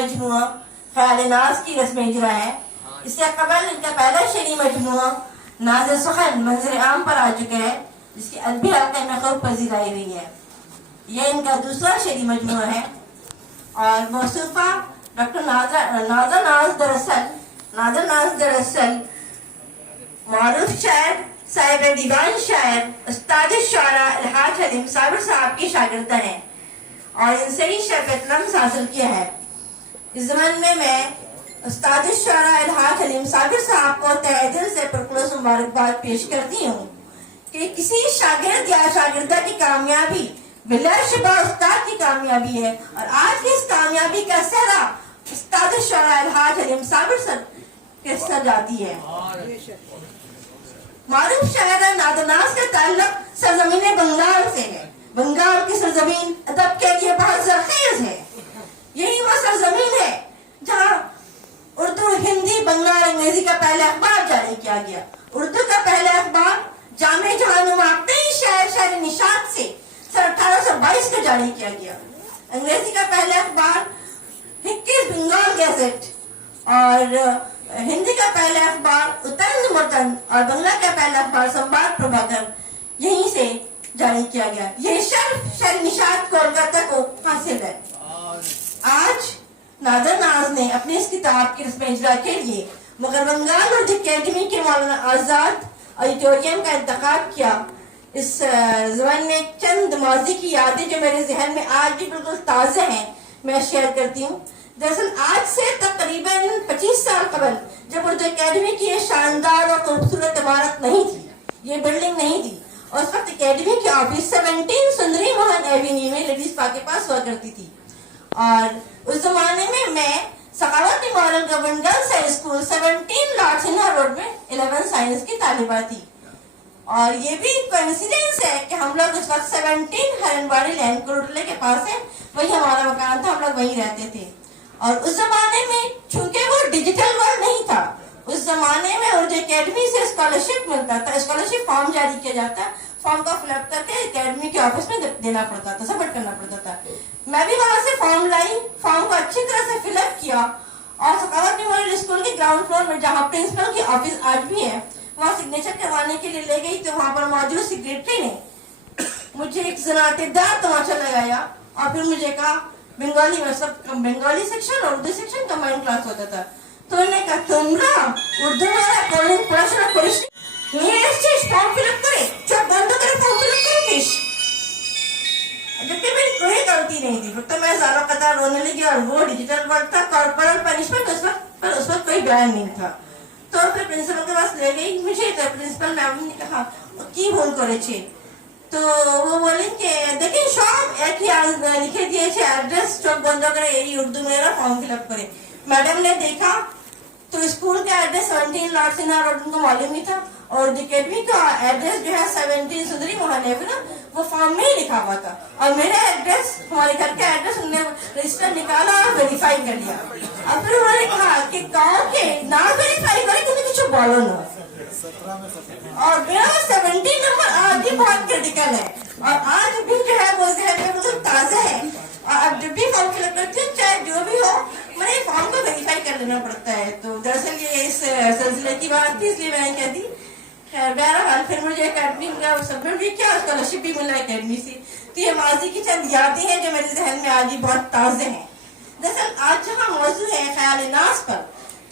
मजमुआ ख्याल नाज की रस्म इजरा है। इससे कबल इनका पहला शेरी मजमुआ नाज़ सुखन मंजर आम पर आ चुका है, जिसकी अदबी हल्के में खूब पजीराई हुई है। यह इनका दूसरा शेरी मजमुआ है और मौसूफा डॉक्टर नाज़ा नाज दरअसल मारूफ शायर साहिब दीवान शायर उस्ताद शारा अलहाज हलीम साबिर साहब की शागिर्दा है और इनसे ही शरफ़त लम्स हासिल किया है। इस ज़मान में मैं उस्ताद शारा अलहाज हलीम साबिर साहब को तहे दिल से पुरखुलूस मुबारकबाद पेश करती हूँ कि किसी शागिर्द या शागिर्दा की कामयाबी बिलाशुबा उस्ताद की कामयाबी है और आज की इस कामयाबी का सेहरा उस्ताद शारा अलहाज हलीम साबिर सर के सर जाती है। मारूफ शायर नादनास का ताल्लुक सरजमीन बंगाल से है। बंगाल की सरजमीन अदब के लिए बहुत जरखेज है। यही वो सरजमीन है जहाँ उर्दू, हिंदी, बंगाल, अंग्रेजी का पहला अखबार जारी किया गया। उर्दू का पहला अखबार जामे जहानुमा कई शायर निशात से सन 1822 को जारी किया गया। अंग्रेजी का पहला अखबार हिक्किस बंगाल गैजेट और हिंदी का पहला अखबार उतंग मुतन और बंगला का पहला अखबार संवाद प्रभाकर यहीं से जारी किया गया। ये शर्फ निशात कोलकाता को हासिल है। आज नाज़ा नाज ने अपनी इस किताब की रस्म इजरा के लिए मगर बंगाल उर्दू अकेडमी के मौलाना आजाद ऑडिटोरियम का इंतखाब किया। इस ज़बान में चंद माजी की यादें जो मेरे जहन में आज भी बिल्कुल ताज़ा हैं मैं शेयर करती हूँ। दरअसल आज से तकरीबन 25 साल कबल जब उर्दू अकेडमी की ये शानदार और खूबसूरत इमारत नहीं थी, ये बिल्डिंग नहीं थी, और उस वक्त अकेडमी की ऑफिस 17 सुंदरी मोहन एवेन्यू में लेडीज पार्क के पास हुआ करती थी। और उस जमाने में मैं Sakhawati model government girls high school 17 lord Sinha road में 11 साइंस की तालिबा थी। और ये भी कोइंसिडेंस है कि हम लोग उस वक्त 17 हरनबाड़ी लैंड कोटले के पास है, वही हमारा मकान था, हम लोग वहीं रहते थे। और उस जमाने में चूंकि वो डिजिटल वर्ल्ड नहीं था, उस जमाने में उर्दू अकेडमी से स्कॉलरशिप मिलता था, स्कॉलरशिप फॉर्म जारी किया जाता, फॉर्म को फिलअप करके अकेडमी के ऑफिस में देना पड़ता था, सबमिट करना पड़ता था। मैं भी वहां से फॉर्म लाई, फॉर्म को अच्छी तरह से फिलअप किया और सखावत मेमोरियल स्कूल के ग्राउंड फ्लोर में जहाँ प्रिंसिपल की ऑफिस आज भी है, वहाँ सिग्नेचर करवाने के लिए ले गई तो वहां पर मौजूद सेक्रेटरी ने मुझे एक जनातेदार तमाचा लगाया और फिर मुझे कहा बंगाली में सब बंगाली सेक्शन और उर्दू सेक्शन कंबाइंड क्लास होता था, तो उन्होंने कहा तुमरा उर्दू वाला कॉलेज पढ़ाशोना करिस নিয়ে এসেছিস ফর্ম ফিল আপ করে চোখ বন্ধ করে ফর্ম ফিল আপ করেছিস। जबकि मेरी कोई गलती नहीं थी, फिर तो मैं ज़ारा कतार रोने लगी और वो डिजिटल वर्ल्ड था, कॉर्पोरल पनिशमेंट उस वक्त कोई बयान नहीं था। तो फिर प्रिंसिपल के पास ले गई मुझे, तो प्रिंसिपल मैम ने कहा की भूल करेছে, তো वो বলেন कि দেখেন সব একই লিখে দিয়েছে অ্যাড্রেস, চোখ বন্ধ করে এই উর্দু মেয়েরা ফর্ম ফিল আপ করে। मैडम ने देखा तो स्कूल का एड्रेस 17 लॉर्ड सिन्हा रोड उनको मालूम ही था और अकेडमी का एड्रेस जो है 17 सुंदरी मोहन एवेन्यू वो फॉर्म में ही लिखा हुआ था और मेरा एड्रेस हमारे घर का एड्रेस उन्होंने रजिस्टर निकाला और वेरीफाई कर लिया। और फिर उन्होंने कहा कि गाँव के ना वेरीफाई करे क्योंकि कुछ बोलो ना, और मेरा 17 नंबर आज भी बहुत क्रिटिकल है और आज भी जो है वो जहन में बिल्कुल ताज़ा है। और अब जब भी फॉर्म फिलअप करती हूँ चाहे जो भी हो मैंने फॉर्म को वेरीफाई कर लेना पड़ता है। तो दरअसल ये इस सिलसिले की बात थी इसलिए मैंने कह दी। खैर बहरहाल फिर मुझे अकेडमी का सबमिट भी किया, स्कॉलरशिप भी मिला अकेडमी से। तो ये माजी की चंद यादें हैं जो मेरे जहन में आज भी बहुत ताज़े हैं। दरअसल आज जहाँ मौजू है ख्याल नाज पर,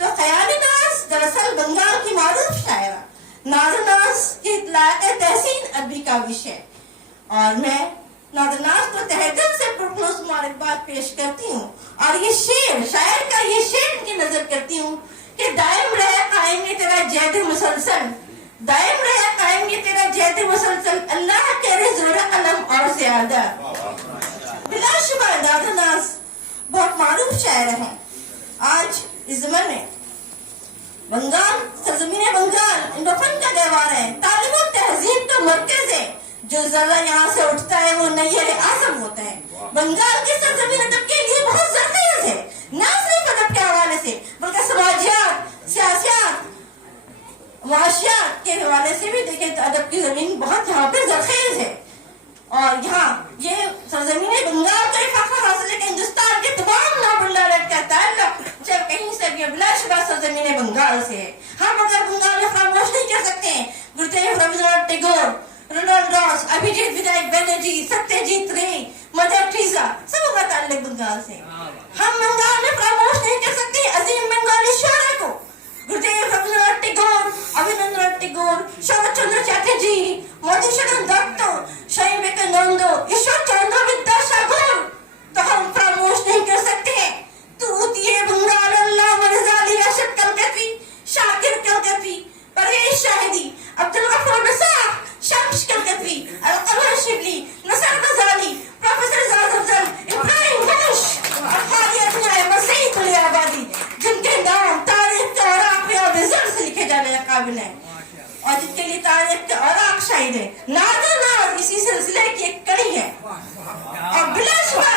तो ख्याल नाज दरअसल बंगाल की मारूफ शायरा नाज़ा नाज की इतलाक़ तहसीन अदबी का विषय, और मैं नाज़ा नाज को तहे दिल से पुरखुलूस मुबारकबाद पेश करती हूँ। और ये शेर शायर का ये शेर की नजर करती हूँ कि दायम रहे कायम ये तेरा जैद मुसलसल, दायम रहे कायम ये तेरा जैद मुसलसल, अल्लाह तेरे ज़ोर कलम और ज़्यादा। बिलाशुबा नाज़ा नाज बहुत मारूफ शायर है। आज इस ज़माने में बंगाल सरजमीन बंगाल इंडोफन का गहवार है, तालीम और तहजीब का मरकज है, जो जरा यहाँ से उठता है वो नैयर आजम होता है। बंगाल की सरजमीन अदब के लिए बहुत जरखेज है, न सिर्फ अदब के हवाले से बल्कि समाजियात, सियासियात, मुआशियात के हवाले से भी देखें तो अदब की जमीन बहुत यहाँ पे जरखेज है। और यहाँ ये सरजमीन बंगाल का फाखा हासिल है कि हिंदुस्तान के तमाम नाबुल्ला कहता है सरजमीन बंगाल से है। हम अगर बंगाल में खामोश नहीं कर सकते हैं, गुरुदेव रविंद्रनाथ टैगोर, रोनाल्ड रॉस, अभिजीत विनायक बनर्जी, सत्यजीत रे, मदर टेरेसा, सबका ताल्लुक बंगाल से। हम बंगाल में खामोश नहीं कर सकते अजीम बंगाली शोरा को, गुरुदेव रविंद्रनाथ टैगोर, अभिनंदन टैगोर, शरद चंद्र चैटर्जी, मधुसूदन दत्त, स्वामी विवेकानंद, ईश्वर चंद्र विद्यासागर, तो हम खामोश नहीं कर सकते हैं। तूतिए बंगाल, अल्लाह मरजाली, अशद कलकत्ती, शाकिर कलकत्ती, परेश शाहिदी, अब्दुल गफूर नसार, शम्स कलकत्ती, अलकमर शिबली, नसर गजाली, प्रोफेसर जाजफजल, इब्राहिम बुश, खालिद न्याय, मसीह कुलियाबादी, जिनके नाम तारीख के औराक में और बिजर से लिखे जाने के काबिल है और जिनके लिए तारीख के औराक शाहिद है। नादर नाज इसी सिलसिले की एक कड़ी है और बिलाशुबह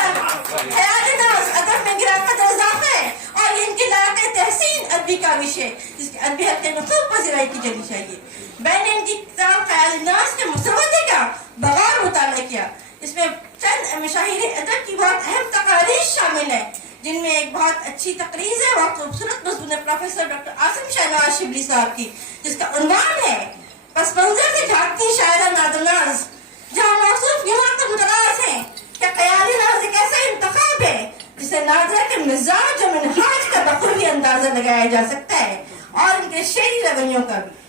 ख्याल नाज अदब में गिरावट इजाफा है और ये इनकी लायक तहसीन अदबी का विषय जिसके अदबी हल्के में खूब पजीराई की जानी चाहिए। मैंने इनकी किताब ख्याल नाज के मुसवदे का बगैर मुताला किया। इसमें चंद मशाहिर अदब की बहुत अहम तकारीर शामिल है, जिनमें एक बहुत अच्छी तकरीज है और खूबसूरत मजमून है प्रोफेसर डॉक्टर आसिम शहनाज शिबली साहब की, जिसका उन्वान है पस मंजर से झांकती शायरा नादनाज, जहाँ मौसूफ यहाँ तक मुतराज है कि ख्याली नाज एक ऐसा इंतखाब है जिसे नाजरा के मिजाज और मिनहाज का बखूबी अंदाजा लगाया जा सकता है और इनके शेरी रवैयों का भी।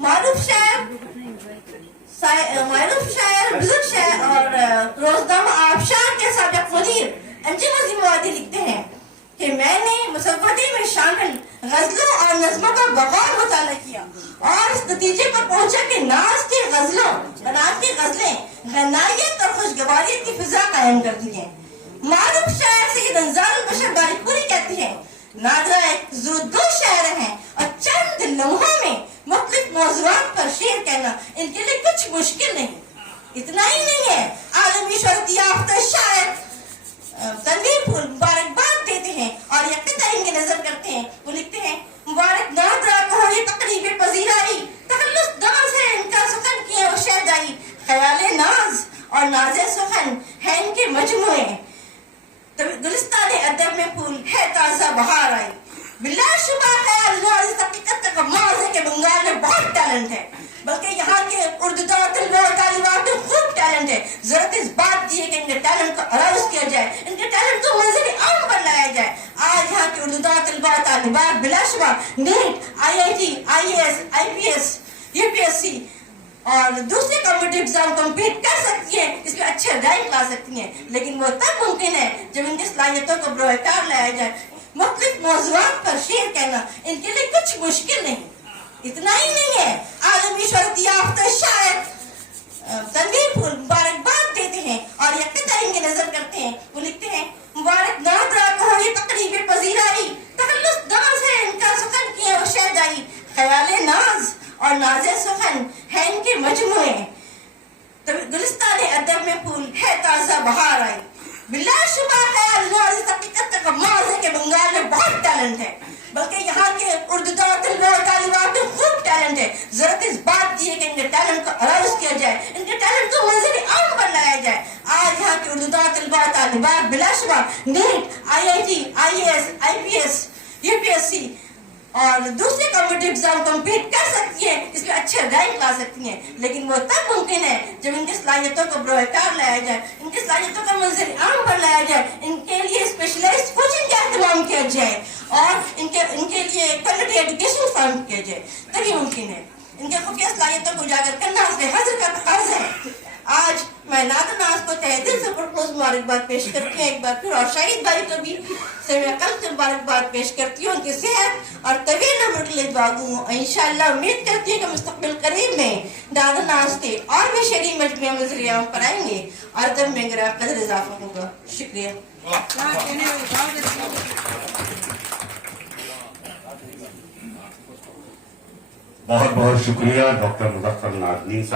मारूफ शायर, बुजुर्ग शायर और रोजनामा आबशार के साबिक मुदीर अंजुम अज़ीम लिखते हैं कि मैंने मुसव्वदे में शामिल गजलों और नज़्मों का बगौर मुताला किया और इस नतीजे पर पहुंचा कि नाज की गजलों बनात की गजलें गनायत और खुशगवारियत की फिजा कायम करती हैं। मारूफ शायर सैयद अंजार बशर बारिकपुरी कहती है, नादरा एक ज़ुर्दो शायर हैं और चंद लम्हों में मुख्तलिफ मौज़ूआत पर शेर कहना इनके लिए कुछ मुश्किल नहीं। इतना ही नहीं है, आलमी शोहरत याफ्ता शायर तनवीर फूल मुबारकबाद देते हैं और यकीनन इनकी नजर करते हैं। वो लिखते हैं, मुबारक नादरा को हो ये तकरीब पजीराई, तखल्लुस नाज है इनका सुखन किए वो शहदाई, ख्याले नाज और नाज़े सुखन है इनके मजमुए, गुलिस्तान अदब में फूल है ताजा बहार आई। बिलाशुबा ख्याल नाज इस हकीकत का कमाल है कि बंगाल में बहुत टैलेंट है, बल्कि यहाँ के उर्दू तालिबात में खूब टैलेंट है। जरूरत इस बात की है कि इनके टैलेंट को अराउज किया जाए, इनके टैलेंट को मंजर आम पर लाया जाए। आज यहाँ के उर्दू तालिबात बिलाशुबा NEET, IIT, IAS, IPS, UPSC और दूसरे कॉम्पिटिटिव एग्जाम कम्पीट कर सकती है, इसमें अच्छे रैंक ला सकती हैं, लेकिन वो तब मुमकिन है जब इनकी सलाहियतों को बरोकार लाया जाए। मुख्तलिफ मौज़ूआत पर शेर कहना इनके लिए कुछ मुश्किल नहीं। इतना ही नहीं है, आलमी शोहरत याफ्ता शायर तनवीर फूल मुबारकबाद देते हैं और यकीनन इनकी नजर करते हैं। वो लिखते हैं, मुबारक नादरा को हो ये तकरीब पजीराई, तखल्लुस नाज है इनका सुखन किए वो शहदाई, ख्याले नाज और नाज़े सुखन है इनके मजमुए, गुलिस्तान अदब में फूल है ताजा बहार आई। बिलाशुबा ख्याल नाज इस हकीकत का कमाल है कि बंगाल में बहुत टैलेंट है, बल्कि यहाँ के उर्दू तालिबात में खूब टैलेंट है। जरूरत इस बात की है कि इनके टैलेंट को अराउज किया जाए, इनके टैलेंट को मंजर आम पर लाया जाए। आज यहाँ के उर्दू तालिबात बिलाशुबा NEET, IIT, IAS, IPS, UPSC और दूसरे कॉम्पिटिटिव एग्जाम कम्पीट कर सकती है, इसमें अच्छे रैंक ला सकती हैं, लेकिन वो तब मुमकिन है जब इनकी सलाहियतों को बरोकार लाया जाए, इनकी सलाहियतों का मंजर आम पर लाया जाए, इनके लिए स्पेशलाइज्ड कोचिंग का इंतजाम किया जाए और इनके लिए क्वालिटी एजुकेशन फंड किया जाए, तभी मुमकिन है। इनके खुफिया सलाहियतों को उजागर करना इसलिए हजर का तकाज़ा है। आज मैं नादनाज को तहे दिल से पुरखूस मुबारकबाद पेश करती हूँ एक बार फिर, और शाहिद भाई को भी से मैं कल से मुबारकबाद पेश करती हूँ। उनकी सेहत और तवील उम्र के लिए दुआ दूँ। इंशाअल्लाह उम्मीद करती हूँ कि मुस्तकबिल करीब में नादनाज के और भी शरीर मजमे मजरिया पर आएंगे और तब में मेरा कदर इजाफा होगा। शुक्रिया। बहुत बहुत शुक्रिया डॉक्टर मुज़फ़्फ़र नाज़नीन साहब।